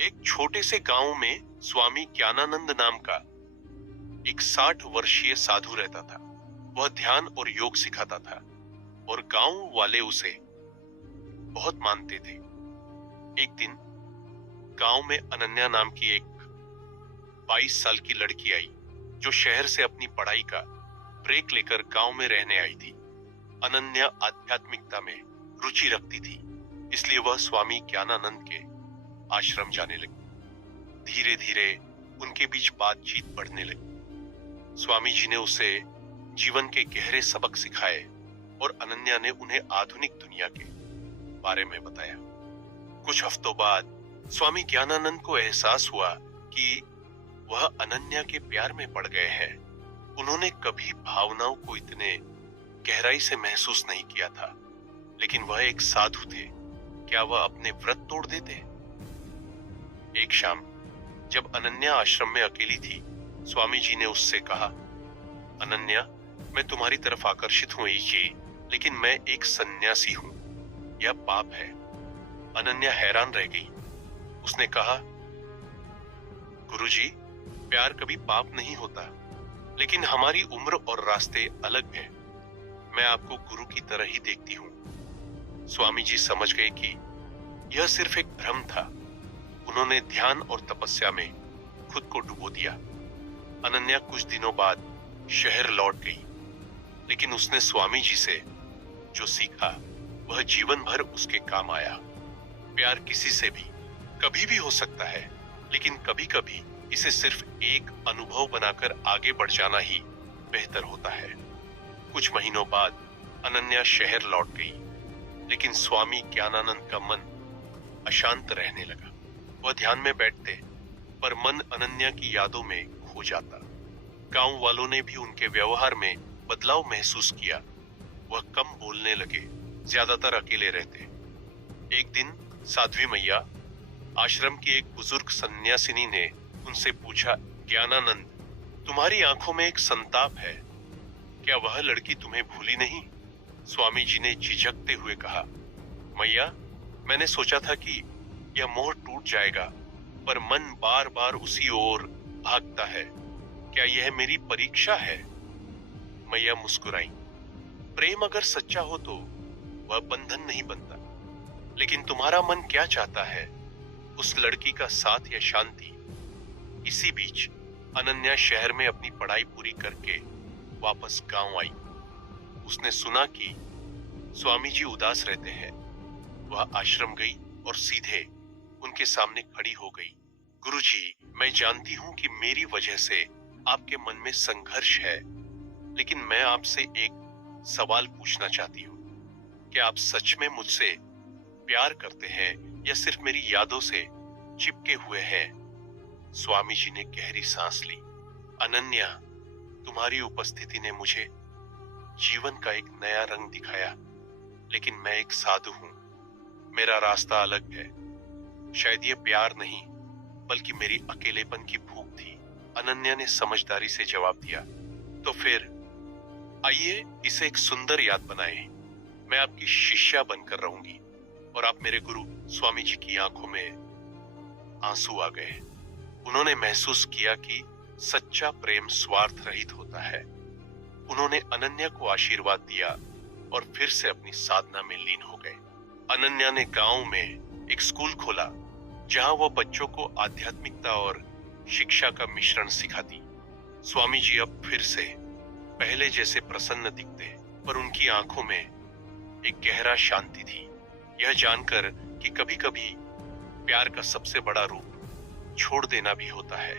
एक छोटे से गांव में स्वामी ज्ञानानंद नाम का एक 60 वर्षीय साधु रहता था। वह ध्यान और योग सिखाता था और गांव वाले उसे बहुत मानते थे। एक दिन गांव में अनन्या नाम की एक 22 साल की लड़की आई, जो शहर से अपनी पढ़ाई का ब्रेक लेकर गांव में रहने आई थी। अनन्या आध्यात्मिकता में रुचि रखती थी, इसलिए वह स्वामी ज्ञानानंद के आश्रम जाने लगी। धीरे धीरे उनके बीच बातचीत बढ़ने लगी। स्वामी जी ने उसे जीवन के गहरे सबक सिखाए और अनन्या ने उन्हें आधुनिक दुनिया के बारे में बताया। कुछ हफ्तों बाद स्वामी ज्ञानानंद को एहसास हुआ कि वह अनन्या के प्यार में पड़ गए हैं। उन्होंने कभी भावनाओं को इतने गहराई से महसूस नहीं किया था, लेकिन वह एक साधु थे। क्या वह अपने व्रत तोड़ देते? एक शाम जब अनन्या आश्रम में अकेली थी, स्वामी जी ने उससे कहा, अनन्या, मैं तुम्हारी तरफ आकर्षित हुई ही, लेकिन मैं एक सन्यासी हूं। यह पाप है। अनन्या हैरान रह गई। उसने कहा, गुरुजी, प्यार कभी पाप नहीं होता, लेकिन हमारी उम्र और रास्ते अलग हैं। मैं आपको गुरु की तरह ही देखती हूं। स्वामी जी समझ गए कि यह सिर्फ एक भ्रम था। उन्होंने ध्यान और तपस्या में खुद को डुबो दिया। अनन्या कुछ दिनों बाद शहर लौट गई, लेकिन उसने स्वामी जी से जो सीखा वह जीवन भर उसके काम आया। प्यार किसी से भी कभी भी हो सकता है, लेकिन कभी कभी इसे सिर्फ एक अनुभव बनाकर आगे बढ़ जाना ही बेहतर होता है। कुछ महीनों बाद अनन्या शहर लौट गई, लेकिन स्वामी ज्ञानानंद का मन अशांत रहने लगा। वह ध्यान में बैठते, पर मन अनन्या की यादों में खो जाता। गांव वालों ने भी उनके व्यवहार में बदलाव महसूस किया। वह कम बोलने लगे, ज्यादातर अकेले रहते। एक दिन साध्वी मैया, आश्रम की एक बुजुर्ग सन्यासिनी, ने उनसे पूछा, ज्ञानानंद, तुम्हारी आंखों में एक संताप है, क्या वह लड़की तुम्हें भूली नहीं? स्वामी जी ने झिझकते हुए कहा, मैया, मैंने सोचा था कि यह मोह टूट जाएगा, पर मन बार बार उसी ओर भागता है। क्या यह मेरी परीक्षा है? मैया मुस्कुराई। प्रेम अगर सच्चा हो तो वह बंधन नहीं बनता, लेकिन तुम्हारा मन क्या चाहता है, उस लड़की का साथ या शांति? इसी बीच अनन्या शहर में अपनी पढ़ाई पूरी करके वापस गांव आई। उसने सुना कि स्वामी जी उदास रहते हैं। वह आश्रम गई और सीधे उनके सामने खड़ी हो गई। गुरुजी, मैं जानती हूं कि मेरी वजह से आपके मन में संघर्ष है, लेकिन मैं आपसे एक सवाल पूछना चाहती हूँ। क्या आप सच में मुझसे प्यार करते हैं या सिर्फ मेरी यादों से चिपके हुए हैं? स्वामी जी ने गहरी सांस ली। अनन्या, तुम्हारी उपस्थिति ने मुझे जीवन का एक नया रंग दिखाया, लेकिन मैं एक साधु हूं। मेरा रास्ता अलग है। शायद ये प्यार नहीं, बल्कि मेरी अकेलेपन की भूख थी। अनन्या ने समझदारी से जवाब दिया, तो फिर आइए इसे एक सुंदर याद बनाएं। मैं आपकी शिष्या बनकर रहूंगी। और आप मेरे गुरु। स्वामी जी की आंखों में आंसू आ गए। उन्होंने महसूस किया कि सच्चा प्रेम स्वार्थ रहित होता है। उन्होंने अनन्या को आशीर्वाद दिया और फिर से अपनी साधना में लीन हो गए। अनन्या ने गांव में एक स्कूल खोला, जहां वो बच्चों को आध्यात्मिकता और शिक्षा का मिश्रण सिखाती। स्वामी जी अब फिर से पहले जैसे प्रसन्न दिखते, पर उनकी आंखों में एक गहरा शांति थी। यह जानकर कि कभी कभी प्यार का सबसे बड़ा रूप छोड़ देना भी होता है।